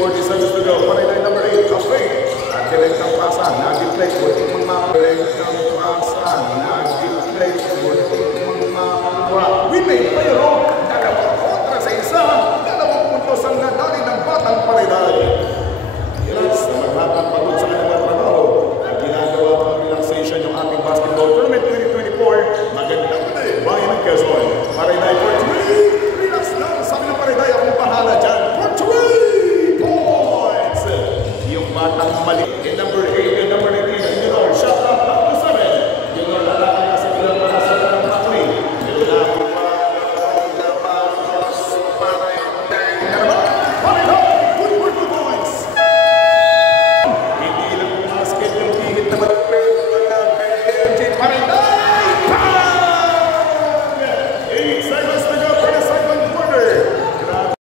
40 seconds to go. Panay number 8, Ashley. Nagkiling kang pasa, nag-play, working mga kiling kang pasa, nag-play, working mga we may play